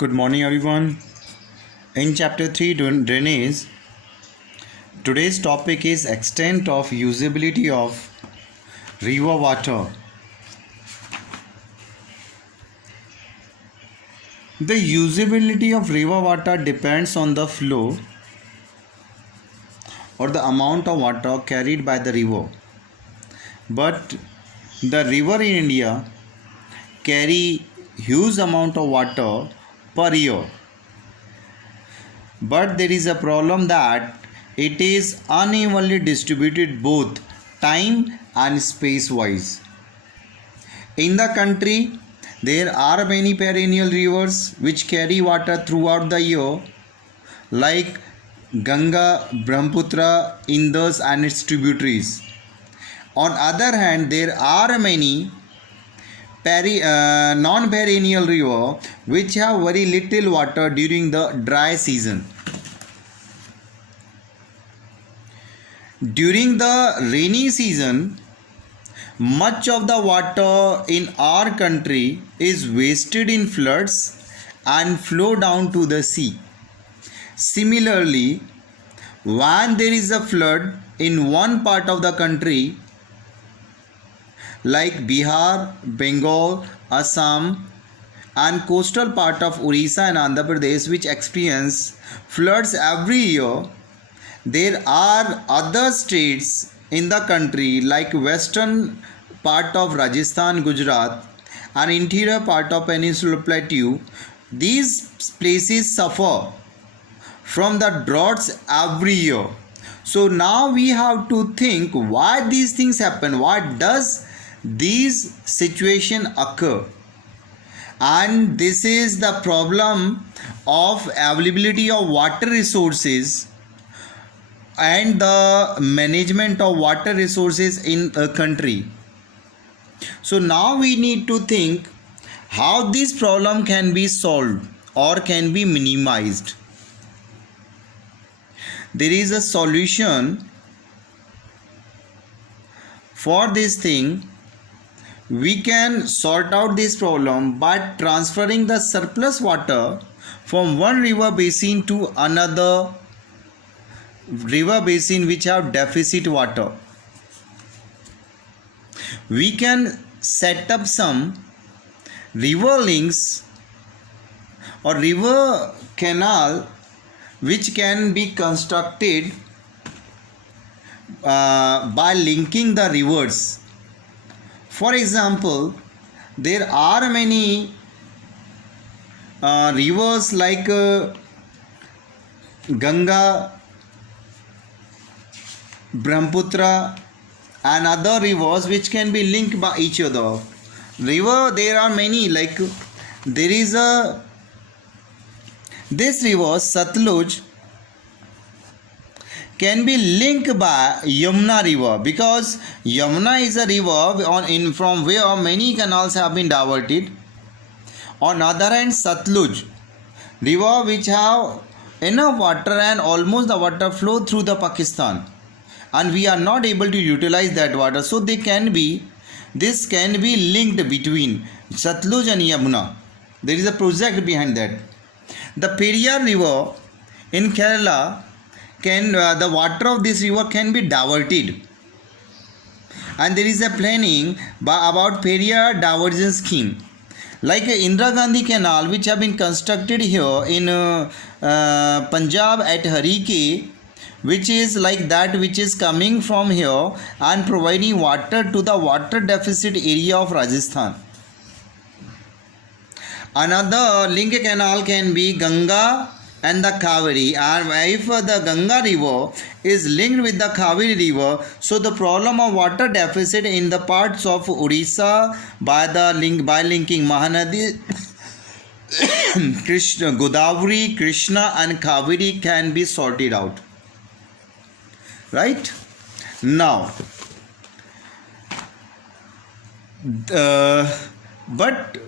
Good morning, everyone. In chapter 3, drainage, today's topic is extent of usability of river water. The usability of river water depends on the flow or the amount of water carried by the river. But the river in India carry huge amount of water per year. But there is a problem that it is unevenly distributed both time and space wise. In the country, there are many perennial rivers which carry water throughout the year, like Ganga, Brahmaputra, Indus and its tributaries. On other hand, there are many non-perennial river which have very little water during the dry season. During the rainy season, much of the water in our country is wasted in floods and flow down to the sea. Similarly, when there is a flood in one part of the country, like Bihar, Bengal, Assam and coastal part of Orissa and Andhra Pradesh, which experience floods every year, there are other states in the country like western part of Rajasthan, Gujarat and interior part of Peninsular Plateau. These places suffer from the droughts every year. So now we have to think why these things happen, why does these situation occur, and this is the problem of availability of water resources and the management of water resources in a country. So now we need to think how this problem can be solved or can be minimized. There is a solution for this thing. We can sort out this problem by transferring the surplus water from one river basin to another river basin which have deficit water. We can set up some river links or river canal which can be constructed by linking the rivers. For example, there are many rivers like Ganga, Brahmaputra and other rivers which can be linked by each other. There are many, like there is this river Satluj can be linked by Yamuna river, because Yamuna is a river from where many canals have been diverted. On other hand, Satluj river which have enough water and almost the water flow through the Pakistan, and we are not able to utilize that water, so this can be linked between Satluj and Yamuna. There is a project behind that. The Periyar river in Kerala the water of this river can be diverted, and there is a planning about Periyar diversion scheme, like Indira Gandhi Canal which have been constructed here in Punjab at Harike, which is like that which is coming from here and providing water to the water deficit area of Rajasthan. Another link canal can be Ganga and the Kaveri, and if the Ganga river is linked with the Kaveri river, so the problem of water deficit in the parts of Orissa by linking Mahanadi, Godavari, Krishna and Kaveri can be sorted out. Right? Now, but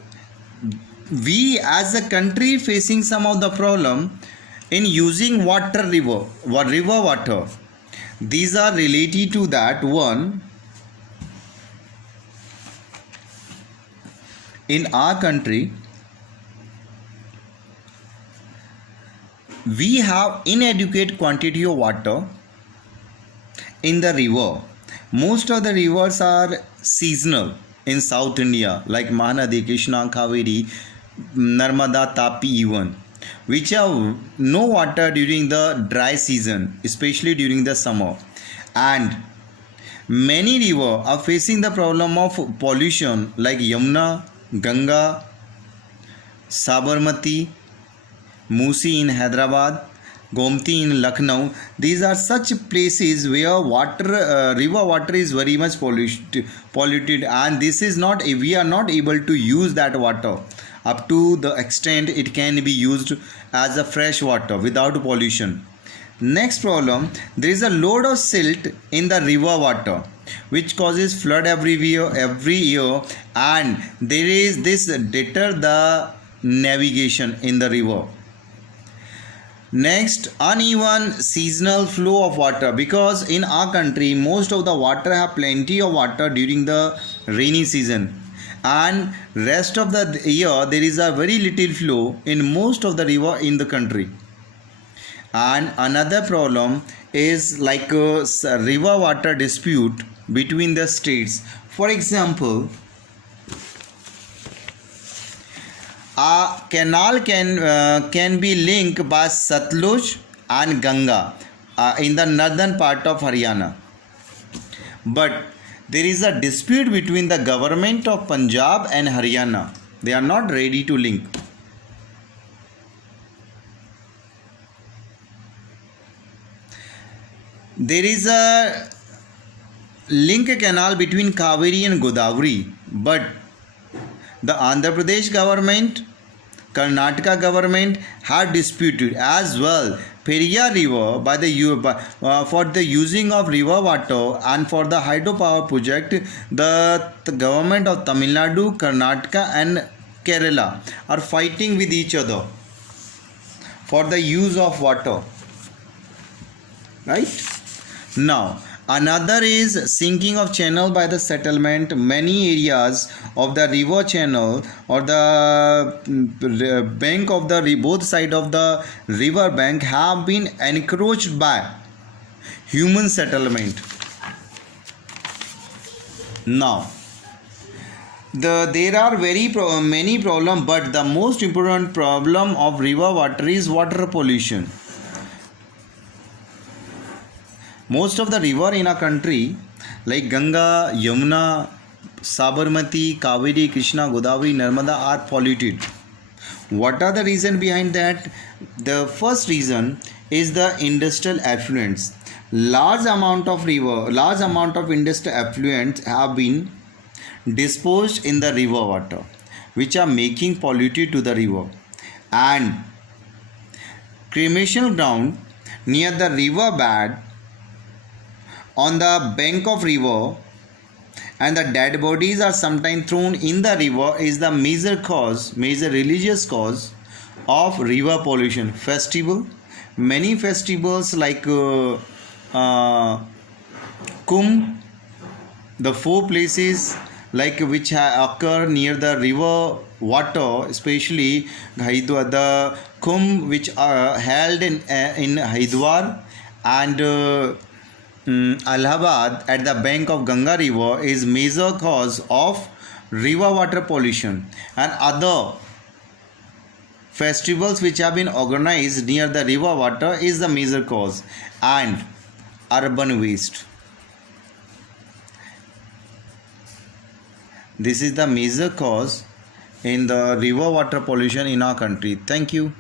we as a country facing some of the problem in using river water. These are related to that. One, in our country we have inadequate quantity of water in the river. Most of the rivers are seasonal in South India, like Mahanadi, Krishna, Kaveri, Narmada, Tapi even, which have no water during the dry season, especially during the summer. And many rivers are facing the problem of pollution like Yamuna, Ganga, Sabarmati, Musi in Hyderabad, Gomti in Lucknow. These are such places where river water is very much polluted, and this is not, we are not able to use that water up to the extent it can be used as a fresh water without pollution. Next problem, there is a load of silt in the river water which causes flood every year, and there is this deter the navigation in the river. Next, uneven seasonal flow of water, because in our country most of the water have plenty of water during the rainy season, and rest of the year there is a very little flow in most of the river in the country. And another problem is like a river water dispute between the states. For example, a canal can be linked by Satluj and Ganga in the northern part of Haryana, but there is a dispute between the government of Punjab and Haryana. They are not ready to link. There is a link canal between Kaveri and Godavari, but the Andhra Pradesh government, Karnataka government had disputed as well Periyar river by the for the using of river water, and for the hydropower project the government of Tamil Nadu, Karnataka and Kerala are fighting with each other for the use of water. Right? Now, another is sinking of channel by the settlement. Many areas of the river channel or the bank of the both side of the river bank have been encroached by human settlement. Now, there are many problems, but the most important problem of river water is water pollution. Most of the river in our country like Ganga, Yamuna, Sabarmati, Kaveri, Krishna, Godavari, Narmada are polluted. What are the reasons behind that? The first reason is the industrial effluents. Large amount of industrial effluents have been disposed in the river water, which are making polluted to the river. And cremation ground near the river bed on the bank of river, and the dead bodies are sometimes thrown in the river is the major religious cause of river pollution. Many festivals like Kumbh, the 4 places like which occur near the river water, especially the Kumbh which are held in Haridwar and Allahabad at the bank of Ganga river is major cause of river water pollution, and other festivals which have been organized near the river water is the major cause, and urban waste. This is the major cause in the river water pollution in our country. Thank you.